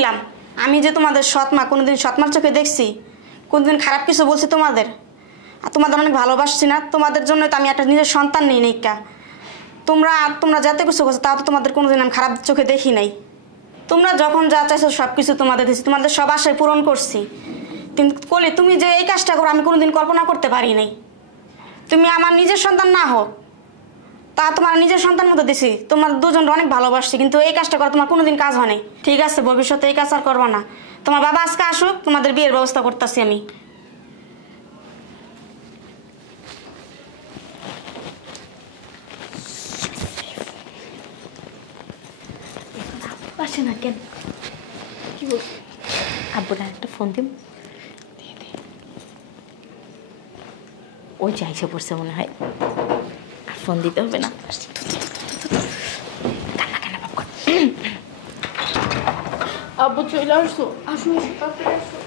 দিলাম আমি যে তোমাদের সৎ মা, কোনোদিন সৎমার চোখে দেখছি? কোনোদিন খারাপ কিছু বলছি তোমাদের? আর তোমাদের অনেক ভালোবাসছি না? তোমাদের জন্য তো আমি একটা নিজের সন্তান নেই নাইকা। তোমরা যাতে কিছু করছো তাও তো তোমাদের কোনোদিন আমি খারাপ চোখে দেখি নাই। তোমরা যখন যা চাইছো সব কিছু তোমাদের দিচ্ছি, তোমাদের সব আশায় পূরণ করছি। কিন্তু কলি তুমি যে এই কাজটা করো আমি কোনোদিন কল্পনা করতে পারি নাই। তুমি আমার নিজের সন্তান না হোক, তা তোমার নিজের সন্তান মতো দিছি, তোমার দুজন অনেক ভালোবাসছি, কিন্তু এই কাজটা করা তোমার কোনোদিন কাজ হয় নাই। ঠিক আছে, ভবিষ্যতে এই কাজ আর করবো না। তোমার বাবা আজকে আসুক, তোমাদের বিয়ের ব্যবস্থা করতেছি আমি। আসে না কেন? কি বল? আব্বুরা একটা ফোন দিম। ওই যাইছে পড়ছে মনে হয়, আর ফোন দিতে হবে না। আব্বু চলে আসছো, আসো তাড়াতাড়ি আসো।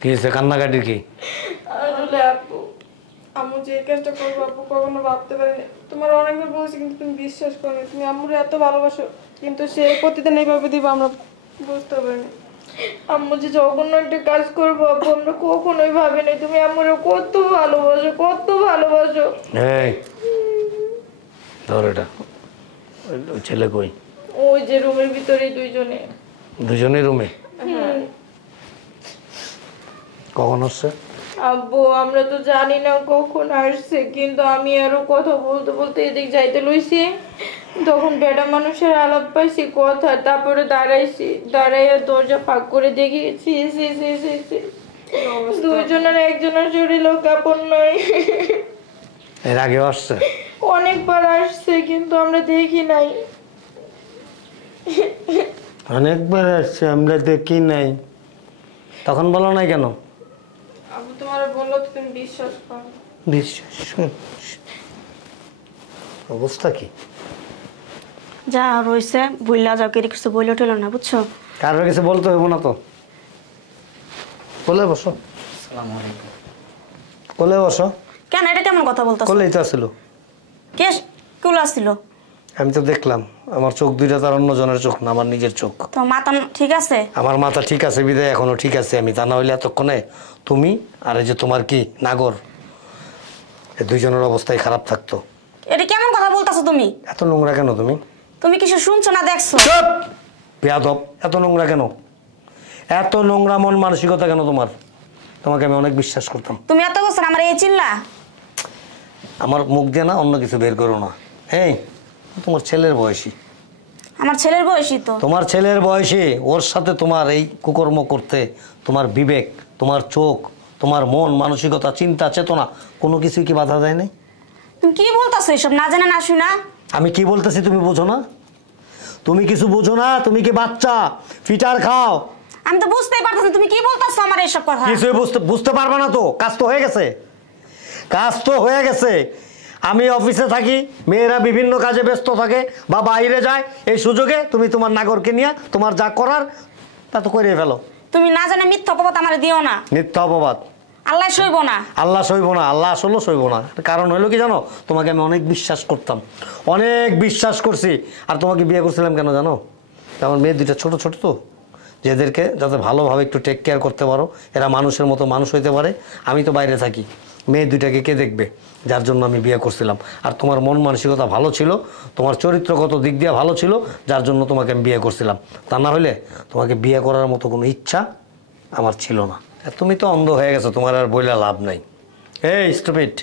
কি হয়েছে, কান্নাকাটি কি? আসলে আব্বু, আম্মু যে কাজটা করবো আব্বু কখনো ভাবতে পারিনি। তোমার অনেকবার বলছি কিন্তু তুমি বিশ্বাস করো না। তুমি আম্মুরে এত ভালোবাসো, কিন্তু সে প্রতিদিন এইভাবে দিব আমরা বুঝতে পারিনি। আম্মু যে জঘন্য একটা কাজ করবো আব্বু আমরা কখনোই ভাবিনি। তুমি আম্মুরে কত ভালোবাসো, কত ভালোবাসো। এই ধর এটা। ওই ছেলে কই? ওই যে রুমের ভিতরে দুইজনে। দুজনেই রুমে? কখন আসছে? আব্বু আমরা তো জানি না কখন আসছে, কিন্তু আমি আরো কথা বলতে বলতে এদিক যাইতে লইছি, তখন বেটা মানুষের আলাপ পাইছি কথা, তারপরে দাঁড়াইয়া দরজা ফাঁক করে দেখি দুইজনের একজনের শরীরও কাপড় নয়। এর আগেও আসছে? অনেকবার আসছে কিন্তু আমরা দেখি নাই। অনেকবার আসছে আমরা দেখি নাই, তখন বলো নাই কেন? আব্বু তোমার বললো তো তুমি বিশ্বাস করো। বিশ্বাস? অবস্থা কি? যা রয়েছে বইলা যাও, কেরি কিছু বইলে উঠলো না, বুঝছো? কারোর কিছু বলতে হইব না তো। কোলে বসো। আসসালামু আলাইকুম। কোলে বসো। কেন, এটা কেমন কথা বলতেছো? কোলেই তো আসছিল। কে কুল আসছিল? আমি তো দেখলাম, আমার চোখ দুইটা তার অন্য জনের চোখ না, আমার নিজের চোখ। তো মাথা ঠিক আছে? আমার মাথা ঠিক আছে বিদায় এখনো ঠিক আছে আমি, তা না হইলে এতক্ষণে তুমি আর এই যে তোমার কি নাগর, এই দুইজনের অবস্থায় খারাপ থাকতো। এটা কেমন কথা বলতেছো তুমি? এত নোংরা কেন তুমি? তুমি কিছু শুনছো না দেখছো? চুপ! বেয়াদব! এত নোংরা কেন? এত নোংরা মন মানসিকতা কেন তোমার? তোমাকে আমি অনেক বিশ্বাস করতাম। তুমি এত বছর আমার এই চিল্লা। আমার মুখ দিয়ে না অন্য কিছু বের করো না। এই তোমার ছেলের বয়সী। আমার ছেলের বয়সী তো। তোমার ছেলের বয়সী, ওর সাথে তোমার এই কুকর্ম করতে তোমার বিবেক, তোমার চোখ, তোমার মন মানসিকতা, চিন্তা চেতনা কোনো কিছুই কি বাধা দেয় নাই? তুমি কি বলতেছো এসব না জানা না শুনা? আমি কি বলতেছি তুমি বোঝো না? তুমি কিছু বোঝো না? তুমি কি বাচ্চা? ফিটার খাও। আমি তো বুঝতেই পারতেছি তুমি কি বলতেছো আমার এইসব কথা। কিছুই বুঝতে পারবে না তো, কাজ তো হয়ে গেছে। কাজ তো হয়ে গেছে। আমি অফিসে থাকি, মেয়েরা বিভিন্ন কাজে ব্যস্ত থাকে বা বাইরে যায়, এই সুযোগে তুমি তোমার নাগরকে নিয়ে তোমার যা করার তা তো করে ফেলো। তুমি না জানে মিথ্যা অপবাদ আমার দিও না। মিথ্যা অপবাদ আল্লাহ সইব না। আল্লাহ সইব না, আল্লাহ আসলেও সইব না। কারণ হইলো কি জানো, তোমাকে আমি অনেক বিশ্বাস করতাম, অনেক বিশ্বাস করছি। আর তোমাকে বিয়ে করছিলাম কেন জানো? আমার মেয়ে দুইটা ছোট ছোট তো, যেদেরকে যাতে ভালোভাবে একটু টেক কেয়ার করতে পারো, এরা মানুষের মতো মানুষ হইতে পারে। আমি তো বাইরে থাকি, মেয়ে দুইটাকে কে দেখবে? যার জন্য আমি বিয়ে করছিলাম। আর তোমার মন মানসিকতা ভালো ছিল, তোমার চরিত্রগত দিক দিয়ে ভালো ছিল, যার জন্য তোমাকে আমি বিয়ে করছিলাম। তা না হলে তোমাকে বিয়ে করার মতো কোনো ইচ্ছা আমার ছিল না। আর তুমি তো অন্ধ হয়ে গেছো, তোমার আর বইলা লাভ নাই। এই স্টুপিড,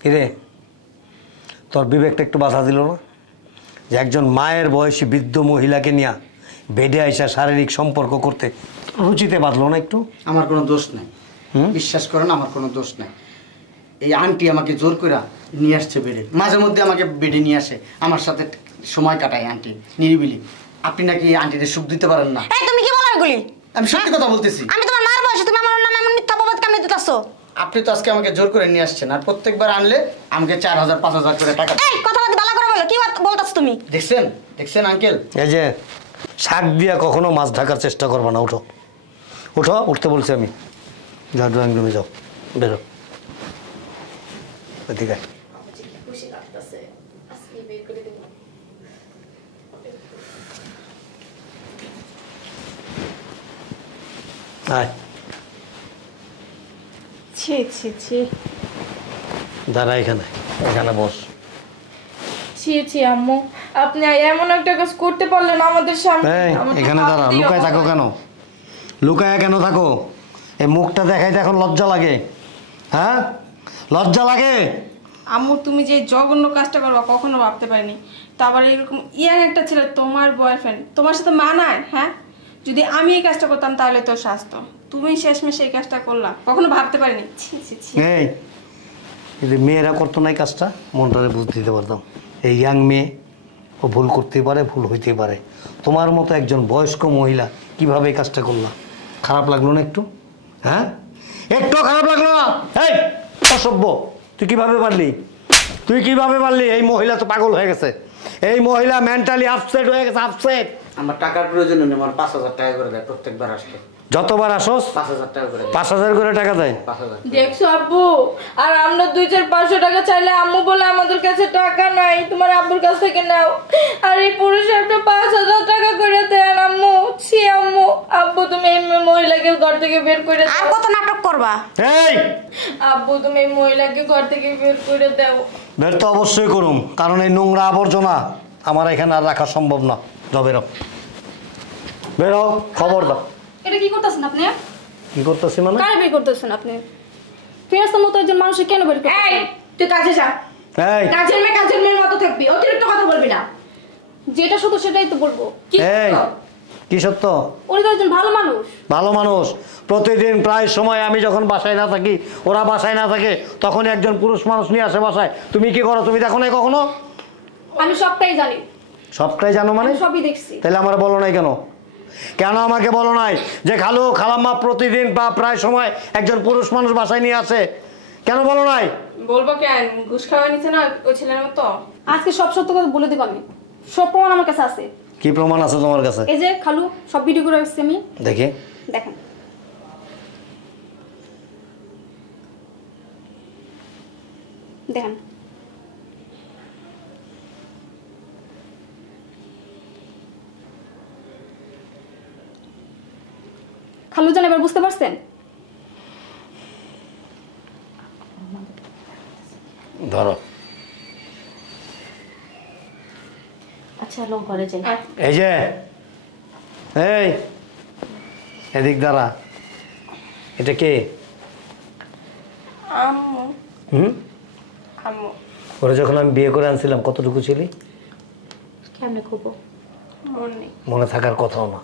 কিরে তোর বিবেকটা একটু বাধা দিল না যে একজন মায়ের বয়সী বৃদ্ধ মহিলাকে নিয়ে বেডে আইসা শারীরিক সম্পর্ক করতে রুচিতে বাঁধলো না একটু? আমার কোনো দোষ নাই, বিশ্বাস করেন আমার কোনো দোষ নাই। এই আন্টি আমাকে জোর করে নিয়ে আসছে বেডে, মাঝে মধ্যে আমাকে বেডে নিয়ে আসে, আমার সাথে সময় কাটায় আন্টি নিরিবিলি। আপনি নাকি আন্টিদের সুখ দিতে পারেন না? এই তুমি কি বলো এগুলি? আমি সত্যি কথা বলতেছি। আমি তোমার মার বয়সী, তুমি আমার নামে এমন মিথ্যা অপবাদ কেন দিতেছো? আপনি তো আজকে আমাকে জোর করে নিয়ে আসছেন, আর প্রত্যেকবার আনলে আমাকে 4000 5000 করে টাকা। এই কথা বলতে ভালো করে বলো, কি বলতাছ তুমি? দেখছেন আঙ্কেল? এই যে শাক দিয়া কখনো মাছ ঢাকার চেষ্টা করবো না। উঠো উঠো, উঠতে বলছি আমি। যাও ড্রয়িং রুমে যাও, বেরো এদিকে। আয় ছি ছি ছি দাঁড়া এখানে, এখানে বস। ছি ছি আম্মু, আপনি এমন একটা কাজ করতে পারলেন আমাদের সামনে। এই আমার তো এখানে দাঁড়া, ভাবতেই লুকায় অবাক থাকো লাগে। কেন? লুকায় কেন থাকো? এই মুখটা দেখাইতে এখন লজ্জা লাগে? হ্যাঁ, লজ্জা লাগে? আম্মু তুমি যে জঘন্য কাজটা করবা কখনো ভাবতে পারিনি। তারপরে এরকম ইয়াং একটা ছেলে তোমার বয়ফ্রেন্ড, তোমার সাথে মানায়? হ্যাঁ, যদি আমি এই কাজটা করতাম তাহলে তোর শাস্তি। তুমি শেষমেশ এই কাজটা করলা, কখনো ভাবতে পারিনি। ছি ছি ছি। এই যদি মেয়েরা করতো না এই কাজটা, মনটারে বুঝ দিতে পারতাম। এই ইয়াং মেয়ে, ও ভুল করতেই পারে, ভুল হইতেই পারে। তোমার মতো একজন বয়স্ক মহিলা কিভাবে এই কাজটা করলা? খারাপ লাগলো না একটু? হ্যাঁ, একটু খারাপ লাগলো না? এই অসভ্য, তুই কিভাবে পারলি? তুই কিভাবে পারলি? এই মহিলা তো পাগল হয়ে গেছে, এই মহিলা মেন্টালি আপসেট হয়ে গেছে, আপসেট। আমার টাকার প্রয়োজন নেই, আমার 5,000 টাকা করে দেয় প্রত্যেকবার আসলে। যতবার আসোস 5,000 টাকা করে দেয়। 5,000 করে টাকা দেয়। 5,000। দেখছো আব্বু, আর আমরা 2-4-500 টাকা চাইলে আম্মু বলে আমাদের কাছে টাকা নাই, তোমার আব্বুর কাছ থেকে নাও। আর এই পুরুষে আপনি 5,000 টাকা করে দেন আম্মু। ছি আম্মু, আব্বু তুমি এই মহিলাকে ঘর থেকে বের করে আর দাও। কত নাটক করবা? এই আব্বু তুমি এই মহিলাকে ঘর থেকে বের করে দাও। বের তো অবশ্যই করুম, কারণ এই নোংরা আবর্জনা আমার এখানে আর রাখা সম্ভব না। যাও বেরো, বেরো, খবর দাও। এটা কি করতেছেন আপনি? কি করতেছি মানে? কারে বের করতেছেন আপনি? ফেরেশতার মতো একজন মানুষকে কেন বের এই করতেছেন? তুই কাজে যা, এই কাজের মেয়ের মতো থাকবি, অতিরিক্ত কথা বলবি না। যেটা শুধু সেটাই তো বলবো। কি এই করতো? কি সত্য? উনি তো একজন ভালো মানুষ। ভালো মানুষ। প্রতিদিন প্রায় সময় আমি যখন বাসায় না থাকি, ওরা বাসায় না থাকে, তখন একজন পুরুষ মানুষ নিয়ে আসে বাসায়। তুমি কি করো? তুমি দেখো না কখনো? আমি সবটাই জানি, সবটাই জানো মানে? আমি সবই দেখছি। তাহলে আমার বলো নাই কেন? কেন আমাকে বলো নাই যে খালাম্মা প্রতিদিন বা প্রায় সময় একজন পুরুষ মানুষ বাসায় নিয়ে আসে? কেন বলো নাই? বলবো কেন, ঘুষ খাওয়া নিচ্ছে না ওই ছেলের মতো? আজকে সব সত্য কথা বলে দেব আমি, সব প্রমাণ আমার কাছে আছে। কি প্রমাণ আছে তোমার কাছে? এই যে খালু সব ভিডিও করে রাখছি আমি, দেখি। দেখেন। দেখেন খালু জান, এবার বুঝতে পারছেন? ধরো। আচ্ছা লোক ঘরে যাই। এই যে, এই এদিক দাঁড়া। এটা কে? আম্মু। হুম, আম্মু ওরা যখন আমি বিয়ে করে আনছিলাম কতটুকু ছিলি? কেমনে খুবো? মন নেই। মনে থাকার কথাও না,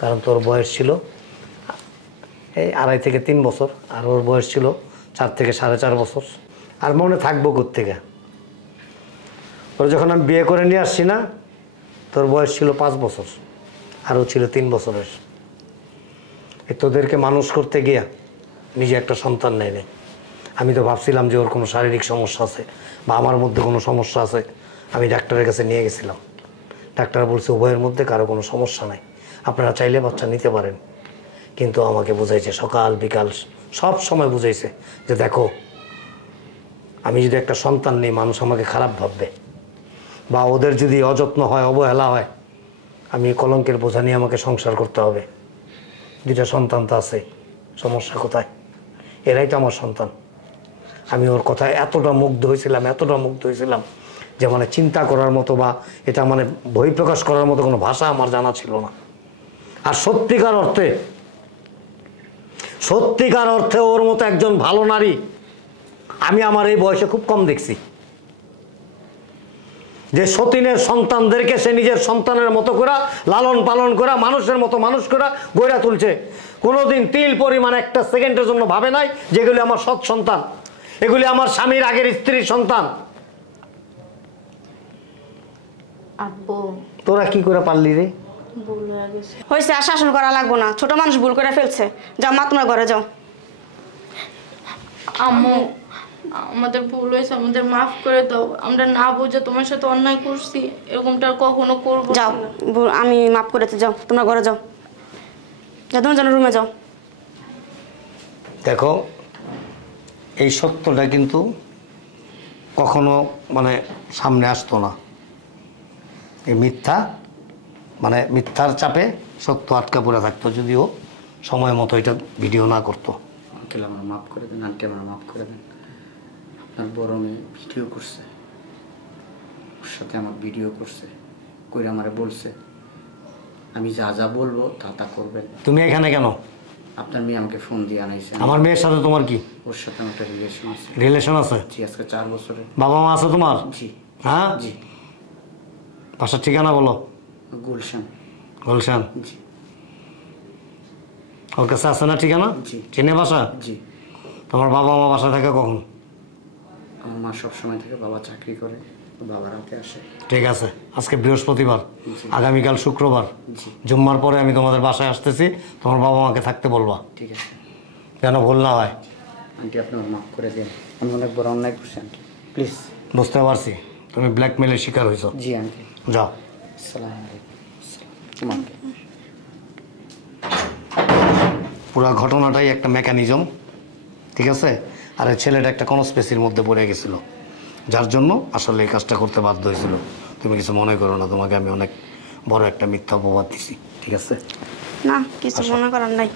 কারণ তোর বয়স ছিল এই 2.5 থেকে 3 বছর, আর ওর বয়স ছিল 4 থেকে 4.5 বছর। আর মনে থাকবো কোত্থেকে? ওর যখন আমি বিয়ে করে নিয়ে আসছি না, তোর বয়স ছিল 5 বছর, আর ও ছিল 3 বছরের। তোদেরকে মানুষ করতে গিয়া নিজে একটা সন্তান নেয় নেই। আমি তো ভাবছিলাম যে ওর কোনো শারীরিক সমস্যা আছে বা আমার মধ্যে কোনো সমস্যা আছে। আমি ডাক্তারের কাছে নিয়ে গেছিলাম, ডাক্তার বলছে উভয়ের মধ্যে কারো কোনো সমস্যা নাই, আপনারা চাইলে বাচ্চা নিতে পারেন। কিন্তু আমাকে বুঝাইছে সকাল বিকাল সব সময় বুঝাইছে যে দেখো, আমি যদি একটা সন্তান নেই মানুষ আমাকে খারাপ ভাববে, বা ওদের যদি অযত্ন হয়, অবহেলা হয়, আমি কলঙ্কের বোঝা নিয়ে আমাকে সংসার করতে হবে। 2টা সন্তান তো আছে, সমস্যা কোথায়? এরাই তো আমার সন্তান। আমি ওর কথায় এতটা মুগ্ধ হয়েছিলাম যে মানে চিন্তা করার মতো বা এটা মানে বহিঃপ্রকাশ করার মতো কোনো ভাষা আমার জানা ছিল না। আর সত্যিকার অর্থে ওর মতো একজন ভালো নারী আমি আমার এই বয়সে খুব কম দেখছি, যে সতীনের সন্তানদেরকে সে নিজের সন্তানের মতো করে লালন পালন করা, মানুষের মতো মানুষ করা গড়ে তুলছে। কোনোদিন তিল পরিমাণ একটা সেকেন্ডের জন্য ভাবে নাই যেগুলি আমার সৎ সন্তান, এগুলি আমার স্বামীর আগের স্ত্রীর সন্তান। আব্বু তোরা কি করে পারলি রে? ভুল হয়ে গেছে। হয়েছে, আর শাসন করা লাগবো না, ছোট মানুষ ভুল করে ফেলছে। যাও মা, তোমার ঘরে যাও। আম্মু আমাদের ভুল হয়েছে, আমাদের মাফ করে দাও। আমরা না বুঝে তোমার সাথে অন্যায় করছি, এরকমটা আর কখনো করবো যাও, না। আমি মাফ করেছি, যাও তোমরা ঘরে যাও। যাও তোমার জন্য রুমে যাও। দেখো, এই সত্যটা কিন্তু কখনো মানে সামনে আসতো না। এই মিথ্যার চাপে সত্য আটকা পড়ে থাকতো, যদিও সময় মতো এটা ভিডিও না করতো। আঙ্কেল আমার মাফ করে দেন, আন্টি আমার মাফ করে দেন। আপনার বড় মেয়ে ভিডিও করছে, ওর সাথে আমার ভিডিও করছে, কইরা আমারে বলছে আমি যা যা বলবো তা তা করবেন। তুমি এখানে কেন? আপনার মেয়ে আমাকে ফোন দিয়ে আনাইছে। আমার মেয়ের সাথে তোমার কি ওর সাথে আমার একটা রিলেশন আছে। রিলেশন আছে? জি, আজকে 4 বছরের। বাবা মা আছে তোমার? জি হ্যাঁ, জি। বাসার ঠিকানা বলো। গুলশান। গুলশান। জি ওর কাছে আছে না ঠিকানা? জি। চিনে বাসা? জি। তোমার বাবা মা বাসা থাকে কখন? আমার মা সবসময় থেকে, বাবা চাকরি করে, বাবা রাতে আসে। ঠিক আছে, আজকে বৃহস্পতিবার, জি। আগামীকাল শুক্রবার, জি জুম্মার পরে আমি তোমাদের বাসায় আসতেছি। তোমার বাবা মাকে থাকতে বলবা, ঠিক আছে। যেন ভুল না হয়। আন্টি আপনি আমার মাফ করে দিন, আমি অনেক বড় অন্যায় করছি আন্টি, প্লিজ। বুঝতে পারছি তুমি ব্ল্যাকমেলের শিকার হয়েছ। জি আন্টি। যাও। আসসালামু আলাইকুম। তোমাকে পুরো ঘটনাটাই একটা মেকানিজম, ঠিক আছে? আর এই ছেলেটা একটা কনস্পেসির মধ্যে পড়ে গেছিল, যার জন্য আসলে এই কাজটা করতে বাধ্য হয়েছিল। তুমি কিছু মনে করো না, তোমাকে আমি অনেক বড় একটা মিথ্যা অপবাদ দিছি, ঠিক আছে? না, কিছু মনে করার নাই।